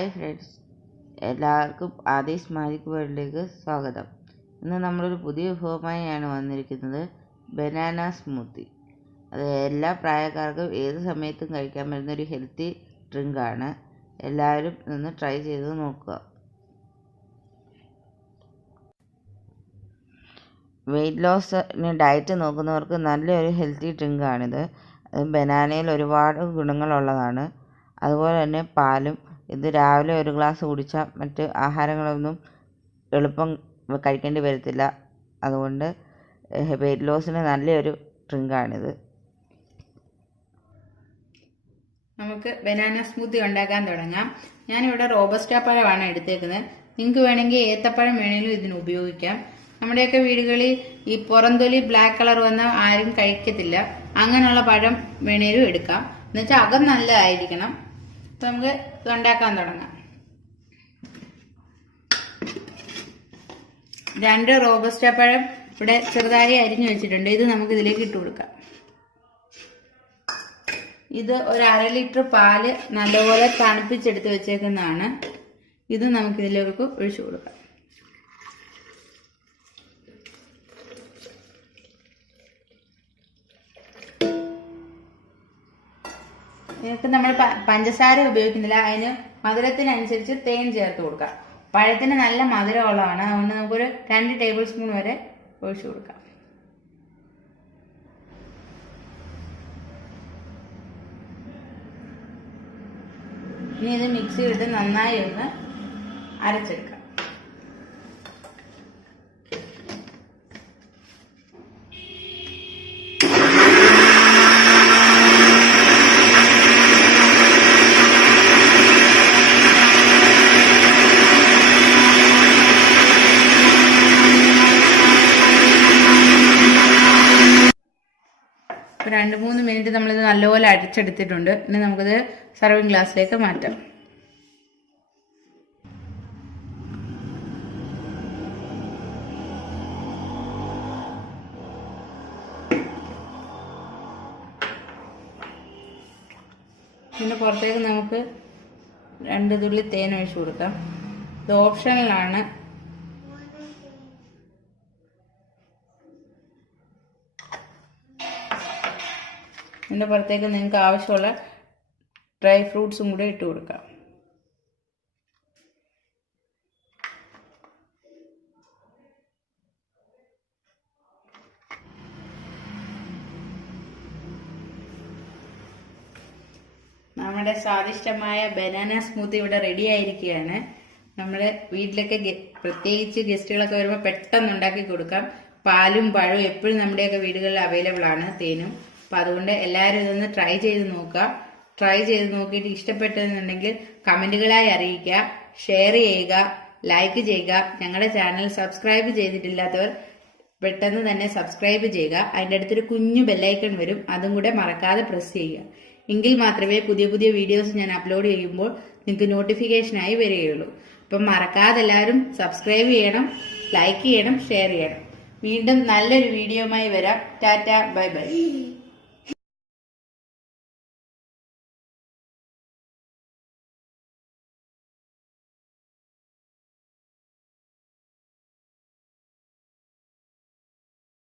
Hi friends, എല്ലാവർക്കും Aadhi's magic വേൾഡിലേക്ക് സ്വാഗതം. ഇന്ന് നമ്മളൊരു പുതിയ വിഭവമായാണ് വന്നിരിക്കുന്നത്, ബനാന സ്മൂത്തി. അത് എല്ലാ പ്രായക്കാർക്കും ഏത് സമയത്തും കഴിക്കാൻ പറ്റുന്ന ഒരു ഹെൽത്തി ഡ്രിങ്കാണ്. എല്ലാവരും ഇന്ന് ട്രൈ ചെയ്ത് നോക്കുക. വെയിറ്റ് ലോസിന് ഡയറ്റ് നോക്കുന്നവർക്ക് നല്ലൊരു ഹെൽത്തി ഡ്രിങ്കാണിത്. ബനാനയിൽ ഒരുപാട് ഗുണങ്ങളുള്ളതാണ്. അതുപോലെ തന്നെ പാലും. ഇത് രാവിലെ ഒരു ഗ്ലാസ് കുടിച്ചാൽ മറ്റ് ആഹാരങ്ങളൊന്നും എളുപ്പം കഴിക്കേണ്ടി വരത്തില്ല. അതുകൊണ്ട് വെയിറ്റ് ലോസിന് നല്ലൊരു ഡ്രിങ്കാണിത്. നമുക്ക് ബനാന സ്മൂത്തി ഉണ്ടാക്കാൻ തുടങ്ങാം. ഞാനിവിടെ റോബസ്റ്റ പഴമാണ് എടുത്തേക്കുന്നത്. നിങ്ങൾക്ക് വേണമെങ്കിൽ ഏത്തപ്പഴം വേണമെങ്കിലും ഇതിന് ഉപയോഗിക്കാം. നമ്മുടെയൊക്കെ വീടുകളിൽ ഈ പുറംതൊലി ബ്ലാക്ക് കളർ വന്ന ആരും കഴിക്കത്തില്ല. അങ്ങനെയുള്ള പഴം വേണേലും എടുക്കാം. എന്നുവെച്ചാൽ അകം നല്ലതായിരിക്കണം. അപ്പൊ നമുക്ക് ഇത് ഉണ്ടാക്കാൻ തുടങ്ങാം. 2 റോബസ്റ്റ പഴം ഇവിടെ ചെറുതായി അരിഞ്ഞു വെച്ചിട്ടുണ്ട്. ഇത് നമുക്ക് ഇതിലേക്ക് ഇട്ട് കൊടുക്കാം. ഇത് ഒരു 1/2 ലിറ്റർ പാല് നല്ലപോലെ തണുപ്പിച്ചെടുത്ത് വെച്ചേക്കുന്നതാണ്. ഇത് നമുക്ക് ഇതിലേക്ക് ഒഴിച്ചു കൊടുക്കാം. ഇതിനകത്ത് നമ്മൾ പഞ്ചസാര ഉപയോഗിക്കുന്നില്ല. അതിന് മധുരത്തിനനുസരിച്ച് തേൻ ചേർത്ത് കൊടുക്കാം. പഴത്തിന് നല്ല മധുരമുള്ളതാണ്. അതുകൊണ്ട് നമുക്കൊരു 2 ടേബിൾ സ്പൂൺ വരെ ഒഴിച്ചു കൊടുക്കാം. ഇനി ഇത് മിക്സിയിലിട്ട് നന്നായി ഒന്ന് അരച്ചെടുക്കാം. ഒരു 2-3 മിനിറ്റ് നമ്മളിത് നല്ലപോലെ അടിച്ചെടുത്തിട്ടുണ്ട്. ഇനി നമുക്കിത് സർവിങ് ഗ്ലാസ്സിലേക്ക് മാറ്റാം. പിന്നെ പുറത്തേക്ക് നമുക്ക് 2 തുള്ളി തേൻ ഒഴിച്ചു കൊടുക്കാം. ഇത് ഓപ്ഷണലാണ്. ഇതിൻ്റെ പുറത്തേക്ക് നിങ്ങൾക്ക് ആവശ്യമുള്ള ഡ്രൈ ഫ്രൂട്ട്സും കൂടെ ഇട്ട് കൊടുക്കാം. നമ്മുടെ സ്വാദിഷ്ടമായ ബനാന സ്മൂത്തി ഇവിടെ റെഡി ആയിരിക്കുകയാണ്. നമ്മൾ വീട്ടിലൊക്കെ പ്രത്യേകിച്ച് ഗസ്റ്റുകളൊക്കെ വരുമ്പോൾ പെട്ടെന്ന് ഉണ്ടാക്കി കൊടുക്കാം. പാലും പഴവും എപ്പോഴും നമ്മുടെയൊക്കെ വീടുകളിൽ അവൈലബിൾ ആണ്, തേനും. അപ്പം അതുകൊണ്ട് എല്ലാവരും ഇതൊന്ന് ട്രൈ ചെയ്ത് നോക്കുക. ട്രൈ ചെയ്ത് നോക്കിയിട്ട് ഇഷ്ടപ്പെട്ടെന്നുണ്ടെങ്കിൽ കമൻറ്റുകളായി അറിയിക്കുക, ഷെയർ ചെയ്യുക, ലൈക്ക് ചെയ്യുക. ഞങ്ങളുടെ ചാനൽ സബ്സ്ക്രൈബ് ചെയ്തിട്ടില്ലാത്തവർ പെട്ടെന്ന് തന്നെ സബ്സ്ക്രൈബ് ചെയ്യുക. അതിൻ്റെ അടുത്തൊരു കുഞ്ഞു ബെല്ലൈക്കൺ വരും, അതും കൂടെ മറക്കാതെ പ്രസ് ചെയ്യുക. എങ്കിൽ മാത്രമേ പുതിയ പുതിയ വീഡിയോസ് ഞാൻ അപ്ലോഡ് ചെയ്യുമ്പോൾ നിങ്ങൾക്ക് നോട്ടിഫിക്കേഷനായി വരികയുള്ളൂ. അപ്പം മറക്കാതെ എല്ലാവരും സബ്സ്ക്രൈബ് ചെയ്യണം, ലൈക്ക് ചെയ്യണം, ഷെയർ ചെയ്യണം. വീണ്ടും നല്ലൊരു വീഡിയോയുമായി വരാം. Tata, bye bye.